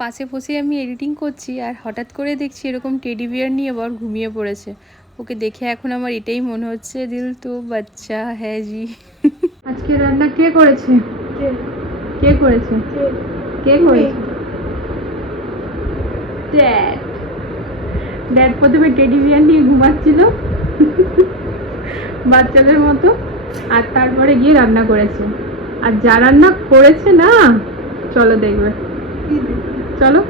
পাশে বসে আমি এডিটিং করছি আর হঠাৎ করে দেখছি এরকম টেডি বিয়ার নিয়ে বর ঘুমিয়ে পড়েছে। ওকে দেখে এখন আমার এটাই মনে হচ্ছে দিল তো বাচ্চা হ্যাঁ জি। আজকে রান্না কে করেছে? কে? করেছে? কে? করেছে? ড্যাড ড্যাড প্রথমে টেডি বিয়ার নিয়ে ঘুমাচ্ছিল বাচ্চাদের মতো আর তারপরে গিয়ে রান্না করেছে। আর যা রান্না করেছে না চলো দেখবে। চলো।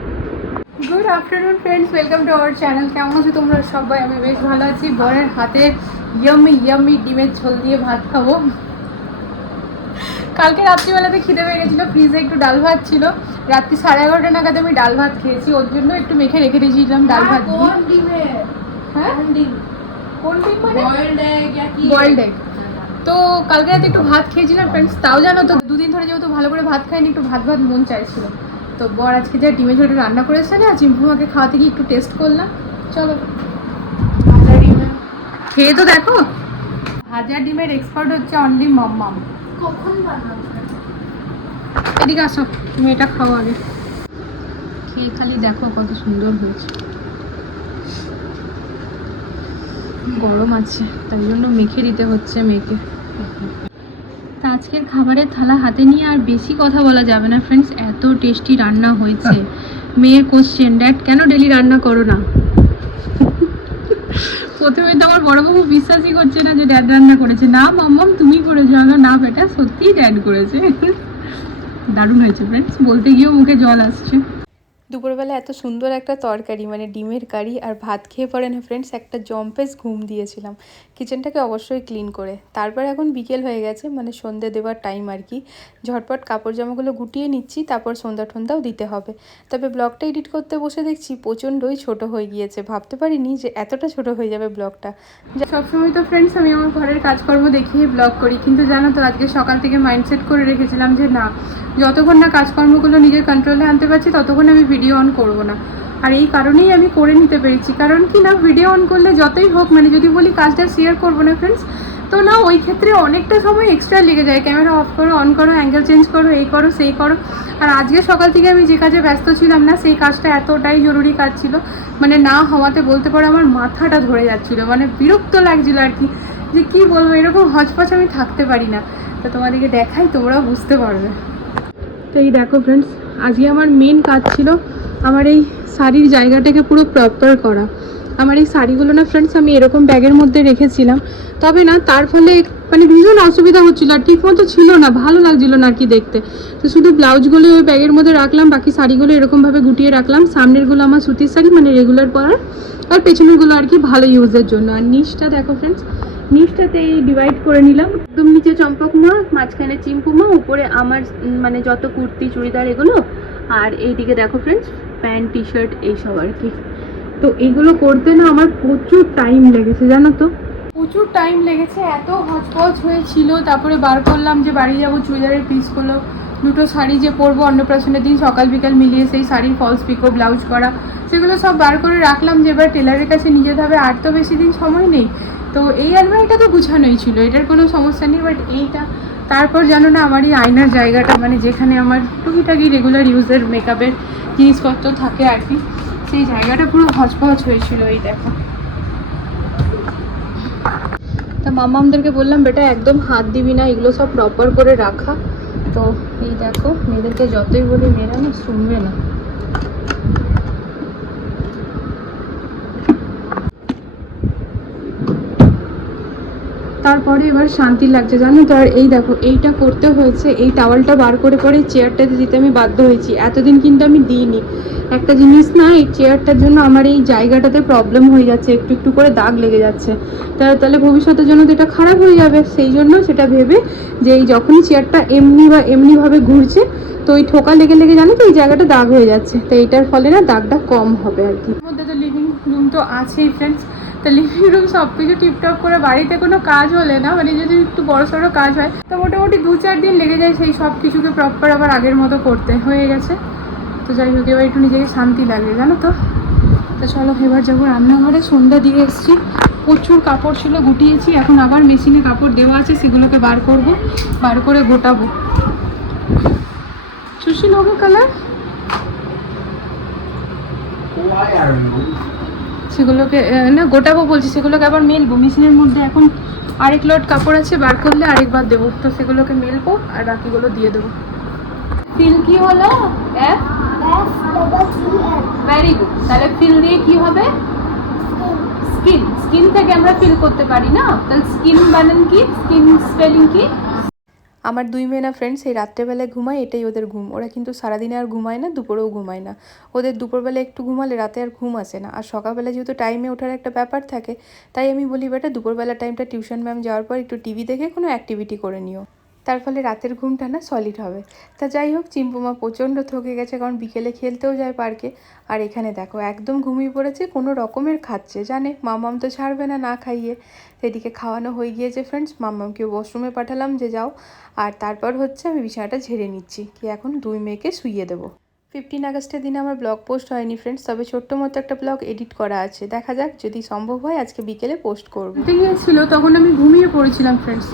Good afternoon friends welcome to our channel কেমন আছো তোমরা সবাই? আমি বেশ ভালো আছি। বরের হাতে ইয়ামি ইয়ামি ডিমের ঝোল দিয়ে ভাত খাব। কালকে রাত্রিবেলাতে খিদে পেয়ে গেছিল। ফ্রিজে একটু ডাল ভাত ছিল। রাত্রি সাড়ে এগারোটা নাগাদ আমি ডাল ভাত খেয়েছি। ওর জন্য একটু মেখে রেখে দিয়েছিলাম ডাল ভাত হ্যাঁ? কোন ডিম? মানে? বয়েলড এগ তো কালকে রাতে একটু ভাত খেয়েছিলাম ফ্রেন্ডস তাও জানো তো দুদিন ধরে যেহেতু ভালো করে ভাত খাইনি একটু ভাত ভাত মন চাইছিল। তো বর আজকে যা ডিমের ঝোলটা রান্না করেছে না চিম্পুমাকে খাওয়াতে গিয়ে একটু টেস্ট করলাম। চলো। খেয়ে তো দেখো। হাজার ডিমের এক্সপার্ট হচ্ছে অনলি মাম্মাম। কখন বানাবো? এদিকে আসো তুমি এটা খাও আগে। খেয়ে খালি দেখো কত সুন্দর হয়েছে। গরম আছে তাই জন্য মেখে দিতে হচ্ছে মেখে তা আজকের খাবারের থালা হাতে নিয়ে আর বেশি কথা বলা যাবে না ফ্রেন্ডস এত টেস্টি রান্না হয়েছে। মেয়ের কোশ্চেন ড্যাড কেন ডেলি রান্না করো না? প্রথমে তো আমার বড়বাবু বিশ্বাসই করছে না যে ড্যাড রান্না করেছে। না, মাম্মাম, তুমি করেছ। আমরা না, বেটা, সত্যিই ড্যাড করেছে। দারুণ হয়েছে ফ্রেন্ডস বলতে গিয়েও মুখে জল আসছে। দুপুরবেলা এত সুন্দর একটা তরকারি মানে ডিমের কারি আর ভাত খেয়ে পরে না ফ্রেন্ডস একটা জম্পেস ঘুম দিয়েছিলাম। কিচেনটাকে অবশ্যই ক্লিন করে। তারপর এখন বিকেল হয়ে গেছে মানে সন্ধে দেওয়ার টাইম আর কি। ঝটপট কাপড় জামাগুলো গুটিয়ে নিচ্ছি, তারপর সন্ধ্যা টন্ধাও দিতে হবে। তবে ব্লগটা এডিট করতে বসে দেখছি প্রচণ্ডই ছোট হয়ে গিয়েছে। ভাবতে পারিনি যে এতটা ছোট হয়ে যাবে ব্লগটা। সবসময় তো ফ্রেন্ডস আমি আমার ঘরের কাজকর্ম দেখিয়ে ব্লগ করি। কিন্তু জানো তো, আজকে সকাল থেকে মাইন্ডসেট করে রেখেছিলাম যে না, যতক্ষণ না কাজকর্মগুলো নিজের কন্ট্রোলে আনতে পারছি, ততক্ষণ আমি ভিডিও অন করব না। আর এই কারণেই আমি করে নিতে পেরেছি। কারণ কি না ভিডিও অন করলে যতই হোক মানে যদি বলি কাজটা শেয়ার করব না ফ্রেন্ডস তো না, ওই ক্ষেত্রে অনেকটা সময় এক্সট্রা লেগে যায়। ক্যামেরা অফ করো অন করো অ্যাঙ্গেল চেঞ্জ করো, এই করো, সেই করো। আর আজকে সকাল থেকে আমি যে কাজে ব্যস্ত ছিলাম না, সেই কাজটা এতটাই জরুরি কাজ ছিল। মানে না হওয়াতে বলতে পারো আমার মাথাটা ধরে যাচ্ছিল মানে বিরক্ত লাগছিল আর কি। যে কি বলব, এরকম হজপচ আমি থাকতে পারি না। তো তোমাদেরকে দেখাই, তোমরাও বুঝতে পারবে। তো এই দেখো ফ্রেন্ডস আজকে আমার মেন কাজ ছিল আমার এই শাড়ির জায়গাটাকে পুরো প্রপার করা। আমার এই শাড়িগুলো না ফ্রেন্ডস আমি এরকম ব্যাগের মধ্যে রেখেছিলাম। তবে না, তার ফলে মানে ভীষণ অসুবিধা হচ্ছিল আর ঠিক মতো ছিল না, ভালো লাগছিল না আর কি দেখতে। তো শুধু ব্লাউজগুলো ওই ব্যাগের মধ্যে রাখলাম, বাকি শাড়িগুলো এরকমভাবে গুটিয়ে রাখলাম। সামনেরগুলো আমার সুতির শাড়ি মানে রেগুলার পরার। আর পেছনেরগুলো আর কি ভালো ইউজের জন্য। আর নিচটা দেখো ফ্রেন্ডস নিচটাতে এই ডিভাইড করে নিলাম। একদম নিচে চম্পকমা মাঝখানে চিম্পুমা উপরে আমার মানে যত কুর্তি, চুড়িদার এগুলো। আর এইদিকে দেখো ফ্রেন্ডস প্যান্ট টি শার্ট এইসব আর কি। তো এগুলো করতে না আমার প্রচুর টাইম লেগেছে, জানো তো? প্রচুর টাইম লেগেছে, এত হচপচ হয়েছিল। তারপরে বার করলাম যে বাড়ি যাব, চুড়িদারের পিসগুলো দুটো শাড়ি যে পরবো, অন্নপ্রাশনের দিন সকাল বিকাল মিলিয়ে সেই শাড়ির ফলস পিকো ব্লাউজ করা। সেগুলো সব বার করে রাখলাম যে এবার টেলারের কাছে নিয়ে যেতে হবে, আর তো বেশি দিন সময় নেই। তো এই আলমারিটা তো গুছানোই ছিল, এটার কোনো সমস্যা নেই বাট এইটা তারপর জানো না, আমার এই আয়নার জায়গাটা মানে যেখানে আমার টুকিটাকি রেগুলার ইউজের মেকআপের জিনিসপত্র থাকে আর কি। সেই জায়গাটা পুরো হচপচ হয়েছিল, এই দেখো। তা মামা আমাদেরকে বললাম, বেটা, একদম হাত দিবি না, এগুলো সব প্রপার করে রাখা। তো এই দেখো, মেয়েদেরকে যতই বলি মেয়েরা না, শুনবে না। তারপরে এবার শান্তি লাগছে, জানো তো? আর এই দেখো, এইটা করতে হয়েছে, এই টাওয়ালটা বার করে পরে চেয়ারটাতে দিতে আমি বাধ্য হয়েছি। এতদিন কিন্তু আমি দিইনি। একটা জিনিস না, এই চেয়ারটার জন্য আমার এই জায়গাটাতে প্রবলেম হয়ে যাচ্ছে, একটু একটু করে দাগ লেগে যাচ্ছে। তা, তাহলে ভবিষ্যতের জন্য তো এটা খারাপ হয়ে যাবে। সেই জন্য সেটা ভেবে যে এই যখনই চেয়ারটা এমনি বা এমনিভাবে ঘুরছে, তো ওই ঠোকা লেগে লেগে জানো তো, এই জায়গাটা দাগ হয়ে যাচ্ছে। তো, এইটার ফলে না দাগটা কম হবে আর কি। মধ্যে তো লিভিং রুম তো আছেই ফ্রেন্ডস তো লিভিং রুম সব কিছু টিপটপ করে বাড়িতে কোনো কাজ হলে না মানে যদি একটু বড় সড়ো কাজ হয়, তো মোটামুটি দু চার দিন লেগে যায় সেই সব কিছুকে প্রপার আবার আগের মতো করতে। হয়ে গেছে। তো যাই হোক, এবার একটু নিজেকে শান্তি লাগে জানো তো? তো চলো, এবার যাব রান্নাঘরে। সন্ধ্যা দিয়ে এসেছি। প্রচুর কাপড় ছিল, গুটিয়েছি। এখন আবার মেশিনে কাপড় দেওয়া আছে, সেগুলোকে বার করব, বার করে গোটাবো। সুশীল, হবে কালার? সেগুলোকে না, গোটাবো বলছি, সেগুলোকে আবার মেলবো। মেশিনের মধ্যে এখন আরেক লট কাপড় আছে, বার করলে আরেকবার দেবো। তো সেগুলোকে মেলবো আর বাকিগুলো দিয়ে দেবো। ফিল কি হলো? ভেরি গুড তাহলে ফিল দিয়ে কি হবে? স্কিন স্কিন থেকে আমরা ফিল করতে পারি, না? তাহলে স্কিন বানান কি? স্কিন স্পেলিং কি? আমার দুই মেয়ে না ফ্রেন্ডস এই রাত্রেবেলায় ঘুমায়, এটাই ওদের ঘুম। ওরা কিন্তু সারাদিনে আর ঘুমায় না, দুপুরেও ঘুমায় না। ওদের দুপুরবেলা একটু ঘুমালে রাতে আর ঘুম আসে না। আর সকালবেলা যেহেতু টাইমে ওঠার একটা ব্যাপার থাকে, তাই আমি বলি, বেটা দুপুরবেলা টাইমটা টিউশন ম্যাম যাওয়ার পর একটু টিভি দেখে কোনো অ্যাক্টিভিটি করে নিও। তার ফলে রাতের ঘুমটা না সলিড হবে। তা যাই হোক, চিম্পুমা প্রচণ্ড থকে গেছে কারণ বিকেলে খেলতেও যায় পার্কে। আর এখানে দেখো, একদম ঘুমিয়ে পড়েছে, কোনো রকমের খাচ্ছে, জানে? মামাম তো ছাড়বে না না খাইয়ে। তো এদিকে খাওয়ানো হয়ে গিয়েছে ফ্রেন্ডস মামামকে ওয়াশরুমে পাঠালাম, যে যাও। আর তারপর হচ্ছে আমি বিছানাটা ঝেড়ে নিচ্ছি, কি এখন দুই মেয়েকে শুইয়ে দেবো। ফিফটিন আগস্টের দিনে আমার ব্লগ পোস্ট হয়নি ফ্রেন্ডস তবে ছোট্ট মতো একটা ব্লগ এডিট করা আছে। দেখা যাক যদি সম্ভব হয়, আজকে বিকেলে পোস্ট করব। গিয়েছিল তখন আমি ঘুমিয়ে পড়েছিলাম ফ্রেন্ডস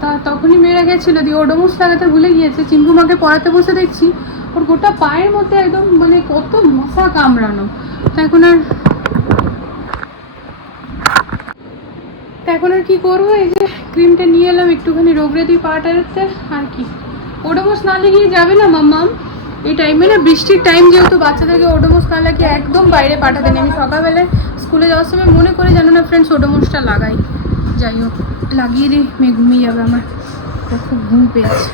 তা তখনই মেয়েরা গেছিল, দিয়ে ওডোমোস লাগাতে ভুলে গিয়েছে। চিম্পুমাকে পড়াতে বসে দেখছি, ওর গোটা পায়ের মধ্যে একদম মানে কত মশা কামড়ানো। তা এখন আর এখন আর কি করব? এই যে ক্রিমটা নিয়ে এলাম একটুখানি রোগড়ে দিই পাটাতে, আর কি। ওডোমোস না লাগিয়ে যাবে না মাম্মাম এই টাইমে না বৃষ্টির টাইম যেহেতু বাচ্চাদেরকে ওডোমোস না লাগিয়ে একদম বাইরে পাঠাতে নেই। আমি সকালবেলায় স্কুলে যাওয়ার সময় মনে করে জানো না ফ্রেন্ডস ওডোমোসটা লাগাই যাই হোক লাগিয়ে দিই মেয়ে ঘুমিয়ে যাবে আমার। তো খুব ঘুম পেয়েছে।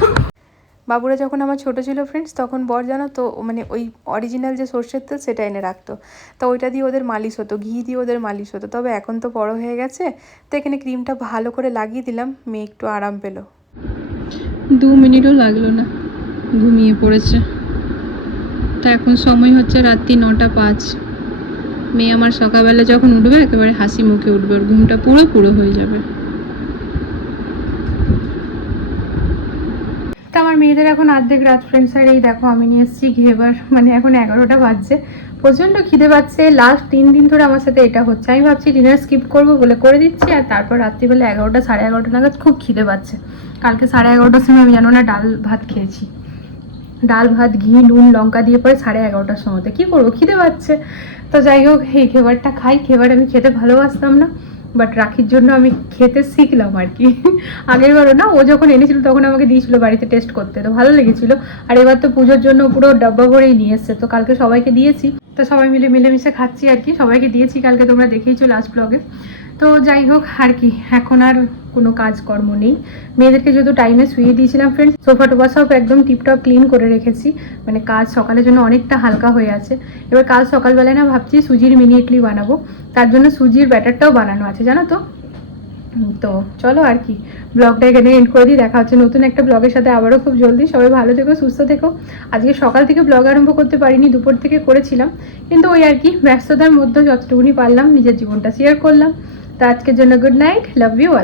বাবুরা যখন আমার ছোট ছিল ফ্রেন্ডস তখন বর জানো তো মানে ওই অরিজিনাল যে সর্ষের তেল সেটা এনে রাখতো। তো ওইটা দিয়ে ওদের মালিশ হতো ঘি দিয়ে ওদের মালিশ হতো। তবে এখন তো বড় হয়ে গেছে তো এখানে ক্রিমটা ভালো করে লাগিয়ে দিলাম মেয়ে একটু আরাম পেল। দু মিনিটও লাগল না ঘুমিয়ে পড়েছে। তা এখন সময় হচ্ছে রাত্রি নটা পাঁচ। মেয়ে আমার সকালবেলা যখন উঠবে, একেবারে হাসি মুখে উঠবে, ওর ঘুমটা পুরো পুরো হয়ে যাবে। তা আমার মেয়েদের এখন অর্ধেক রাত ফ্রেন্ডস আর এই দেখো, আমি নিয়ে এসেছি ঘেবার মানে এখন এগারোটা বাজছে। প্রচণ্ড খিদে পাচ্ছে লাস্ট তিন দিন ধরে আমার সাথে এটা হচ্ছে। আমি ভাবছি ডিনার স্কিপ করব বলে করে দিচ্ছি, আর তারপর রাত্রিবেলা এগারোটা, সাড়ে এগারোটা নাগাদ খুব খিদে পাচ্ছে। কালকে সাড়ে এগারোটার সময় আমি জানো না ডাল ভাত খেয়েছি। ডাল ভাত, ঘি, নুন, লঙ্কা দিয়ে পরে সাড়ে এগারোটার সময়তে। কী করব? খিদে পাচ্ছে। তো যাই হোক, এই খেবারটা খাই। খেবার আমি খেতে ভালোবাসতাম না বাট রাখির জন্য আমি খেতে শিখলাম আর কি। আগের বারও না, ও যখন এনেছিল তখন আমাকে দিয়েছিল বাড়িতে টেস্ট করতে, তো ভালো লেগেছিল। আর এবার তো পুজোর জন্য পুরো ডাব্বা ভরেই নিয়ে এসছে, তো কালকে সবাইকে দিয়েছি। তো সবাই মিলে মিলেমিশে খাচ্ছি আর কি, সবাইকে দিয়েছি, কালকে তোমরা দেখেইছো লাস্ট ব্লগে তো যাই হোক, আর কি, এখন আর কোনো কাজকর্ম নেই। মেয়েদেরকে যেহেতু টাইমে শুয়ে দিয়েছিলাম ফ্রেন্ডস সোফা টোফা সব একদম টিপটপ ক্লিন করে রেখেছি। মানে কাজ সকালের জন্য অনেকটা হালকা হয়ে আছে। এবার কাল সকালবেলায় না ভাবছি সুজির মিনি ইডলি বানাবো। তার জন্য সুজির ব্যাটারটাও বানানো আছে, জানো তো? তো চলো আর কি ব্লগটা এখানে এন্ড করে দিই। দেখা হচ্ছে নতুন একটা ব্লগের সাথে আবারও খুব জলদি। সবাই ভালো থেকো, সুস্থ থেকো। আজকে সকাল থেকে ব্লগ আরম্ভ করতে পারিনি, দুপুর থেকে করেছিলাম। কিন্তু ওই আর কি, ব্যস্ততার মধ্যে যতটুকুনি পারলাম, নিজের জীবনটা শেয়ার করলাম। তো আজকের জন্য good night love you all